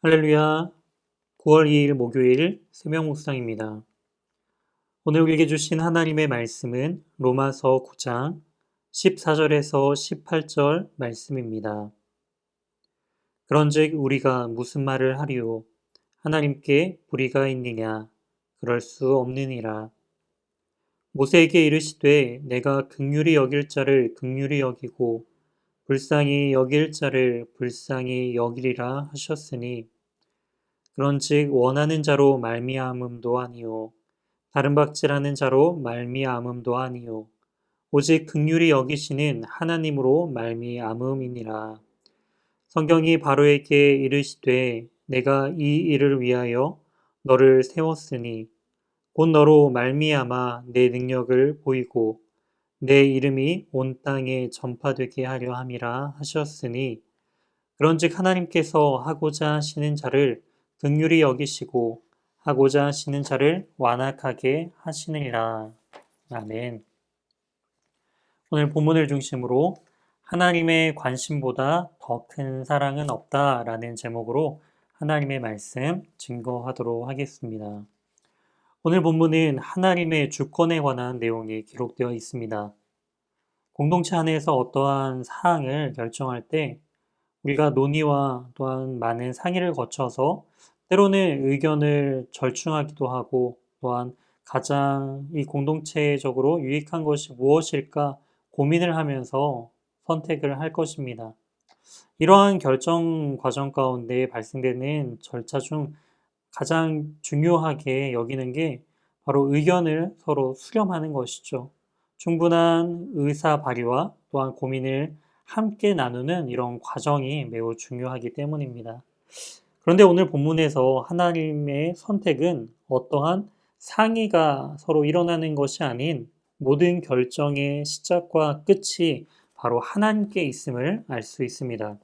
할렐루야. 9월 2일 목요일 새벽 묵상입니다. 오늘 읽게 주신 하나님의 말씀은 로마서 9장 14절에서 18절 말씀입니다. 그런즉 우리가 무슨 말을 하리요? 하나님께 불의가 있느냐? 그럴 수 없느니라. 모세에게 이르시되 내가 긍휼히 여길 자를 긍휼히 여기고 불쌍히 여길 자를 불쌍히 여기리라 하셨으니 그런즉 원하는 자로 말미암음도 아니요 다른 박질하는 자로 말미암음도 아니요 오직 긍휼히 여기시는 하나님으로 말미암음이니라. 성경이 바로에게 이르시되 내가 이 일을 위하여 너를 세웠으니 곧 너로 말미암아 내 능력을 보이고 내 이름이 온 땅에 전파되게 하려 함이라 하셨으니 그런즉 하나님께서 하고자 하시는 자를 긍휼히 여기시고 하고자 하시는 자를 완악하게 하시느니라. 아멘. 오늘 본문을 중심으로 하나님의 관심보다 더 큰 사랑은 없다라는 제목으로 하나님의 말씀 증거하도록 하겠습니다. 오늘 본문은 하나님의 주권에 관한 내용이 기록되어 있습니다. 공동체 안에서 어떠한 사항을 결정할 때 우리가 논의와 또한 많은 상의를 거쳐서 때로는 의견을 절충하기도 하고 또한 가장 이 공동체적으로 유익한 것이 무엇일까 고민을 하면서 선택을 할 것입니다. 이러한 결정 과정 가운데 발생되는 절차 중 가장 중요하게 여기는 게 바로 의견을 서로 수렴하는 것이죠. 충분한 의사 발휘와 또한 고민을 함께 나누는 이런 과정이 매우 중요하기 때문입니다. 그런데 오늘 본문에서 하나님의 선택은 어떠한 상의가 서로 일어나는 것이 아닌 모든 결정의 시작과 끝이 바로 하나님께 있음을 알 수 있습니다.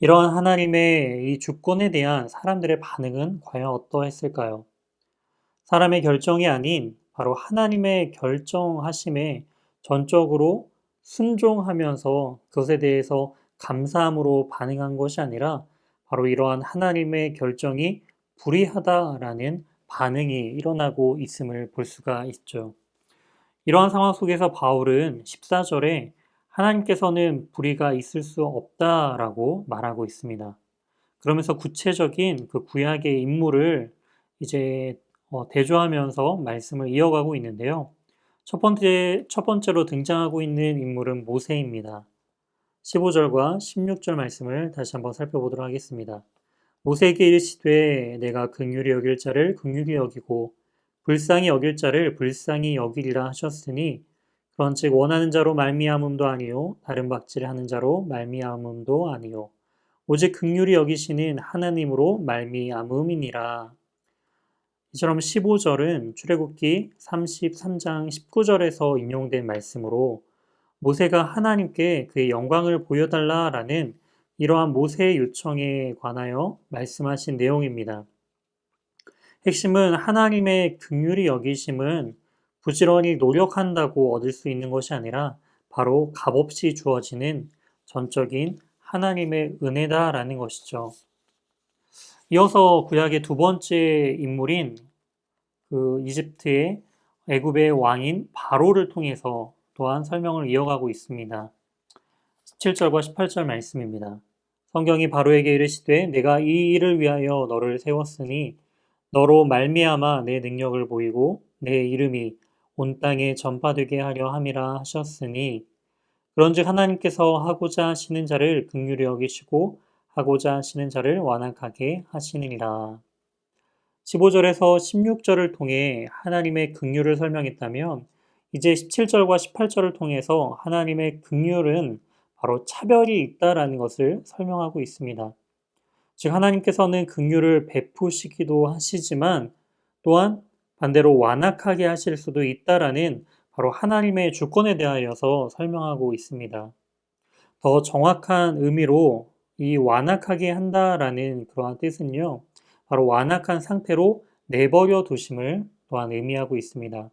이러한 하나님의 이 주권에 대한 사람들의 반응은 과연 어떠했을까요? 사람의 결정이 아닌 바로 하나님의 결정하심에 전적으로 순종하면서 그것에 대해서 감사함으로 반응한 것이 아니라 바로 이러한 하나님의 결정이 불의하다라는 반응이 일어나고 있음을 볼 수가 있죠. 이러한 상황 속에서 바울은 14절에 하나님께서는 불의가 있을 수 없다라고 말하고 있습니다. 그러면서 구체적인 그 구약의 인물을 이제 대조하면서 말씀을 이어가고 있는데요. 첫 번째로 등장하고 있는 인물은 모세입니다. 15절과 16절 말씀을 다시 한번 살펴보도록 하겠습니다. 모세에게 이르시되 내가 긍휼히 여길 자를 긍휼히 여기고 불쌍히 여길 자를 불쌍히 여기리라 하셨으니 그런즉 원하는 자로 말미암음도 아니요 다른 박질하는 자로 말미암음도 아니요 오직 긍휼히 여기시는 하나님으로 말미암음이니라. 이처럼 15절은 출애굽기 33장 19절에서 인용된 말씀으로 모세가 하나님께 그의 영광을 보여달라라는 이러한 모세의 요청에 관하여 말씀하신 내용입니다. 핵심은 하나님의 긍휼히 여기심은 부지런히 노력한다고 얻을 수 있는 것이 아니라 바로 값없이 주어지는 전적인 하나님의 은혜다라는 것이죠. 이어서 구약의 두 번째 인물인 그 이집트의 애굽의 왕인 바로를 통해서 또한 설명을 이어가고 있습니다. 17절과 18절 말씀입니다. 성경이 바로에게 이르시되 내가 이 일을 위하여 너를 세웠으니 너로 말미암아 내 능력을 보이고 내 이름이 온 땅에 전파되게 하려 함이라 하셨으니 그런즉 하나님께서 하고자 하시는 자를 긍휼히 여기시고 하고자 하시는 자를 완악하게 하시느니라. 15절에서 16절을 통해 하나님의 긍휼을 설명했다면 이제 17절과 18절을 통해서 하나님의 긍휼은 바로 차별이 있다라는 것을 설명하고 있습니다. 즉 하나님께서는 긍휼을 베푸시기도 하시지만 또한 반대로 완악하게 하실 수도 있다라는 바로 하나님의 주권에 대하여서 설명하고 있습니다. 더 정확한 의미로 이 완악하게 한다라는 그러한 뜻은요. 바로 완악한 상태로 내버려 두심을 또한 의미하고 있습니다.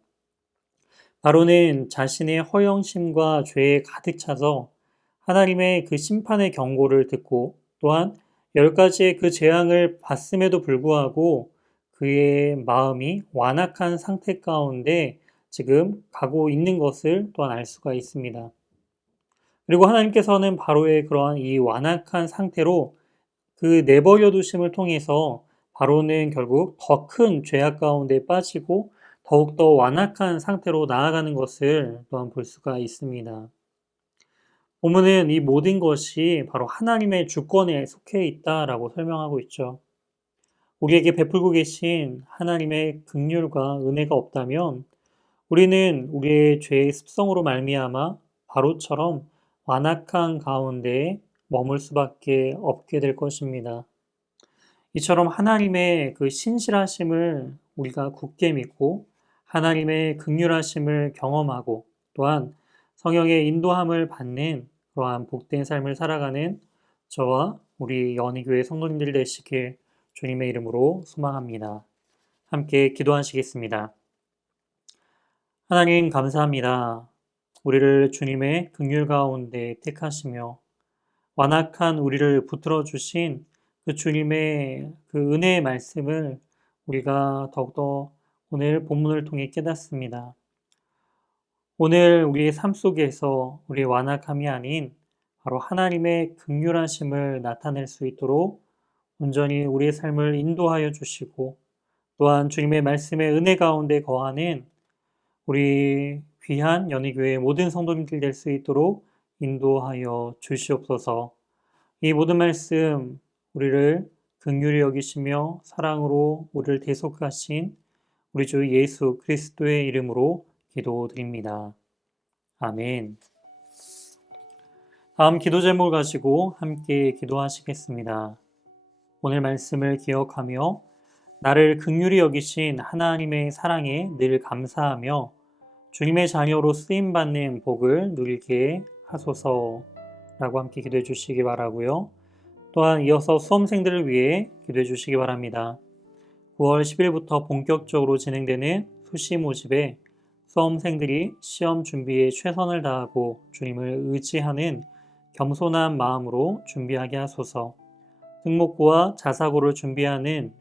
바로는 자신의 허영심과 죄에 가득 차서 하나님의 그 심판의 경고를 듣고 또한 10가지의 그 재앙을 받음에도 불구하고 그의 마음이 완악한 상태 가운데 지금 가고 있는 것을 또한 알 수가 있습니다. 그리고 하나님께서는 바로의 그러한 이 완악한 상태로 그 내버려 두심을 통해서 바로는 결국 더 큰 죄악 가운데 빠지고 더욱더 완악한 상태로 나아가는 것을 또한 볼 수가 있습니다. 본문은 이 모든 것이 바로 하나님의 주권에 속해 있다라고 설명하고 있죠. 우리에게 베풀고 계신 하나님의 긍휼과 은혜가 없다면 우리는 우리의 죄의 습성으로 말미암아 바로처럼 완악한 가운데 머물 수밖에 없게 될 것입니다. 이처럼 하나님의 그 신실하심을 우리가 굳게 믿고 하나님의 긍휼하심을 경험하고 또한 성령의 인도함을 받는 그러한 복된 삶을 살아가는 저와 우리 연희교회 성도님들 되시길 주님의 이름으로 소망합니다. 함께 기도하시겠습니다. 하나님 감사합니다. 우리를 주님의 긍휼 가운데 택하시며 완악한 우리를 붙들어 주신 그 주님의 그 은혜의 말씀을 우리가 더욱더 오늘 본문을 통해 깨닫습니다. 오늘 우리의 삶 속에서 우리의 완악함이 아닌 바로 하나님의 긍휼하심을 나타낼 수 있도록 온전히 우리의 삶을 인도하여 주시고 또한 주님의 말씀의 은혜 가운데 거하는 우리 귀한 연희교회의 모든 성도님들 될 수 있도록 인도하여 주시옵소서. 이 모든 말씀 우리를 긍휼히 여기시며 사랑으로 우리를 대속하신 우리 주 예수 그리스도의 이름으로 기도드립니다. 아멘. 다음 기도 제목을 가지고 함께 기도하시겠습니다. 오늘 말씀을 기억하며 나를 긍휼히 여기신 하나님의 사랑에 늘 감사하며 주님의 자녀로 쓰임받는 복을 누리게 하소서라고 함께 기도해 주시기 바라고요. 또한 이어서 수험생들을 위해 기도해 주시기 바랍니다. 9월 10일부터 본격적으로 진행되는 수시 모집에 수험생들이 시험 준비에 최선을 다하고 주님을 의지하는 겸손한 마음으로 준비하게 하소서. 특목고와 자사고를 준비하는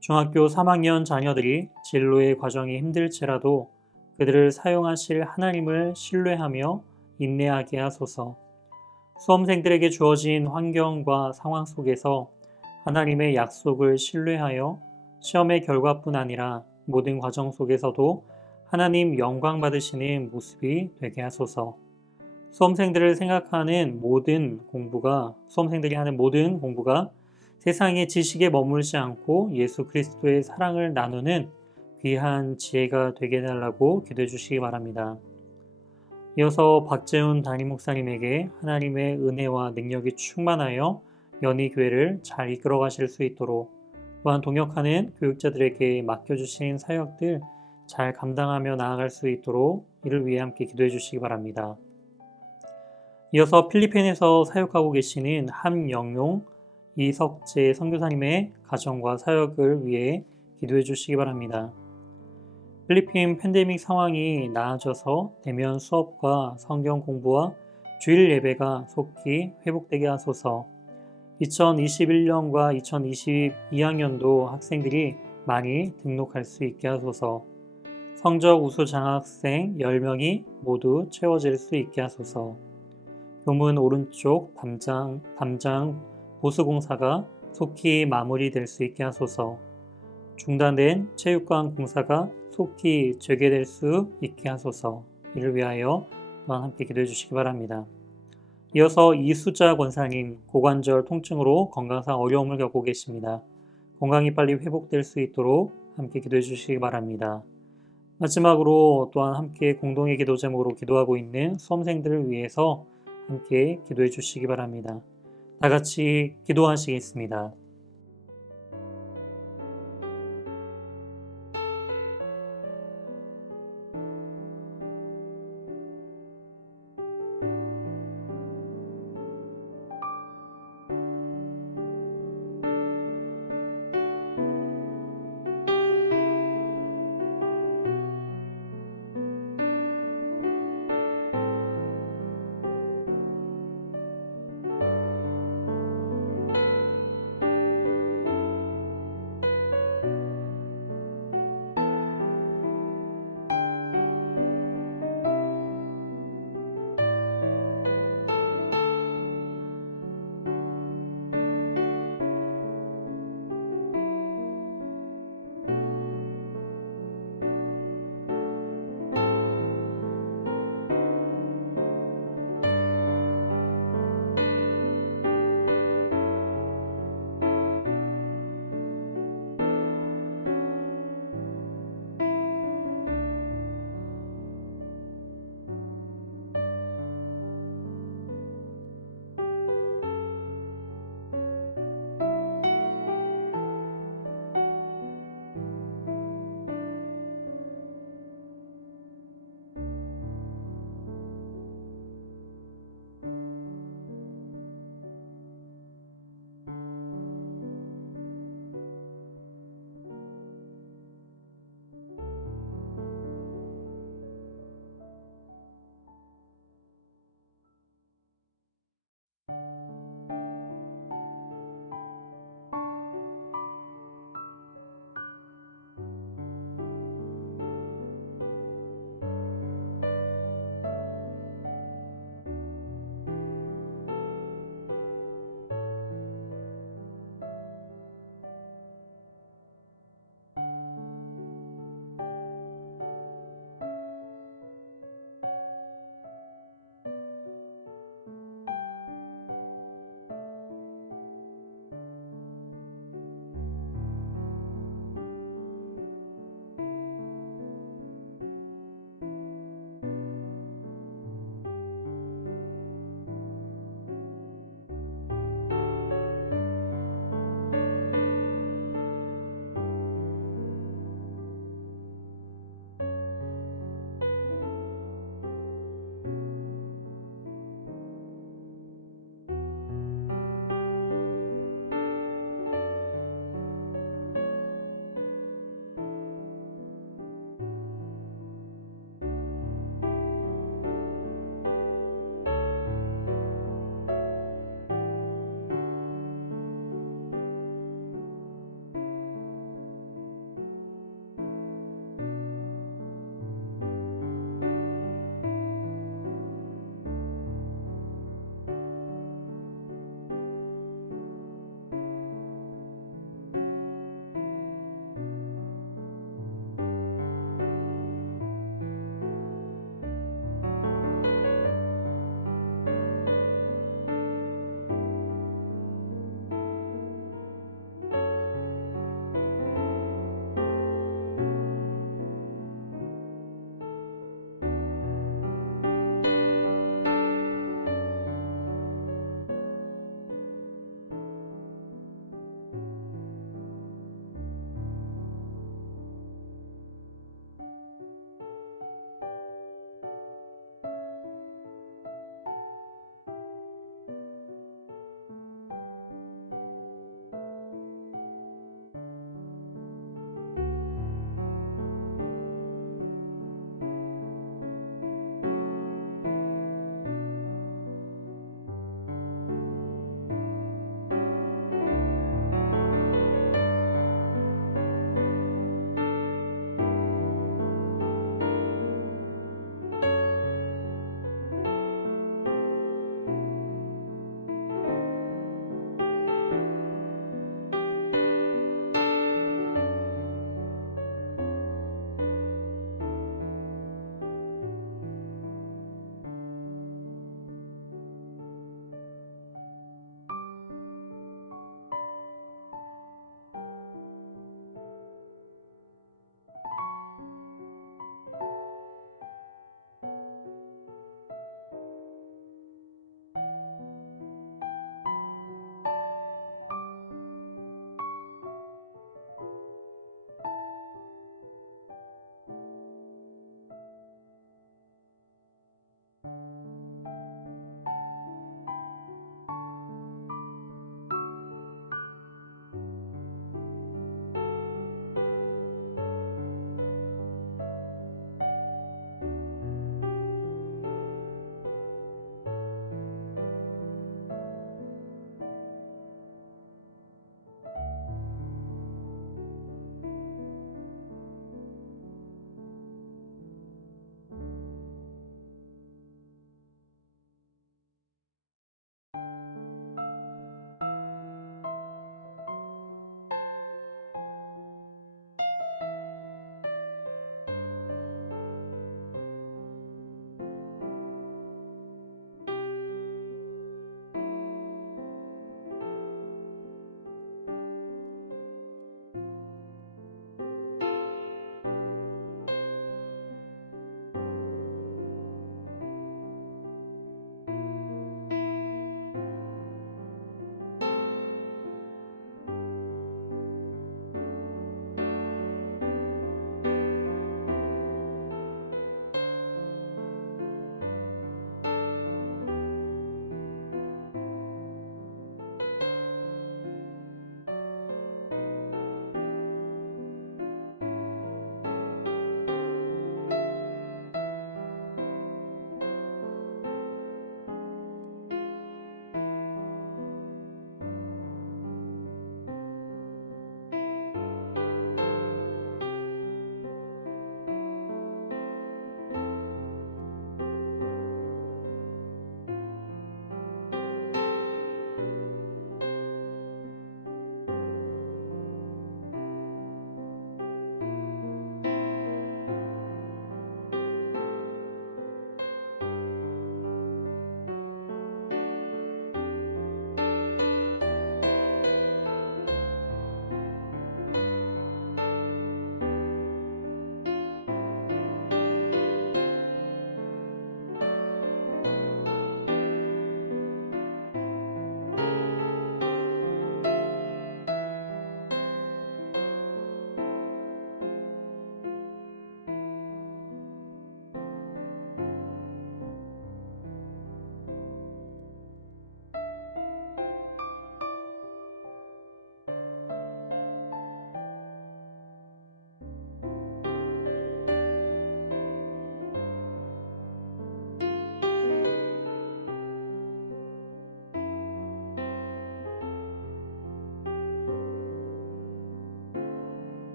중학교 3학년 자녀들이 진로의 과정이 힘들지라도 그들을 사용하실 하나님을 신뢰하며 인내하게 하소서. 수험생들에게 주어진 환경과 상황 속에서 하나님의 약속을 신뢰하여 시험의 결과뿐 아니라 모든 과정 속에서도 하나님 영광 받으시는 모습이 되게 하소서. 수험생들을 생각하는 수험생들이 하는 모든 공부가 세상의 지식에 머물지 않고 예수 그리스도의 사랑을 나누는 귀한 지혜가 되게 해달라고 기도해 주시기 바랍니다. 이어서 박재훈 담임 목사님에게 하나님의 은혜와 능력이 충만하여 연희교회를 잘 이끌어 가실 수 있도록 또한 동역하는 교육자들에게 맡겨주신 사역들 잘 감당하며 나아갈 수 있도록 이를 위해 함께 기도해 주시기 바랍니다. 이어서 필리핀에서 사역하고 계시는 함영용 이석재 선교사님의 가정과 사역을 위해 기도해 주시기 바랍니다. 필리핀 팬데믹 상황이 나아져서 대면 수업과 성경 공부와 주일 예배가 속히 회복되게 하소서. 2021년과 2022학년도 학생들이 많이 등록할 수 있게 하소서. 성적 우수 장학생 10명이 모두 채워질 수 있게 하소서. 교문 오른쪽 담장 보수공사가 속히 마무리될 수 있게 하소서. 중단된 체육관 공사가 속히 재개될 수 있게 하소서. 이를 위하여 또한 함께 기도해 주시기 바랍니다. 이어서 이수자 권사님 고관절 통증으로 건강상 어려움을 겪고 계십니다. 건강이 빨리 회복될 수 있도록 함께 기도해 주시기 바랍니다. 마지막으로 또한 함께 공동의 기도 제목으로 기도하고 있는 수험생들을 위해서 함께 기도해 주시기 바랍니다. 다 같이 기도하시겠습니다.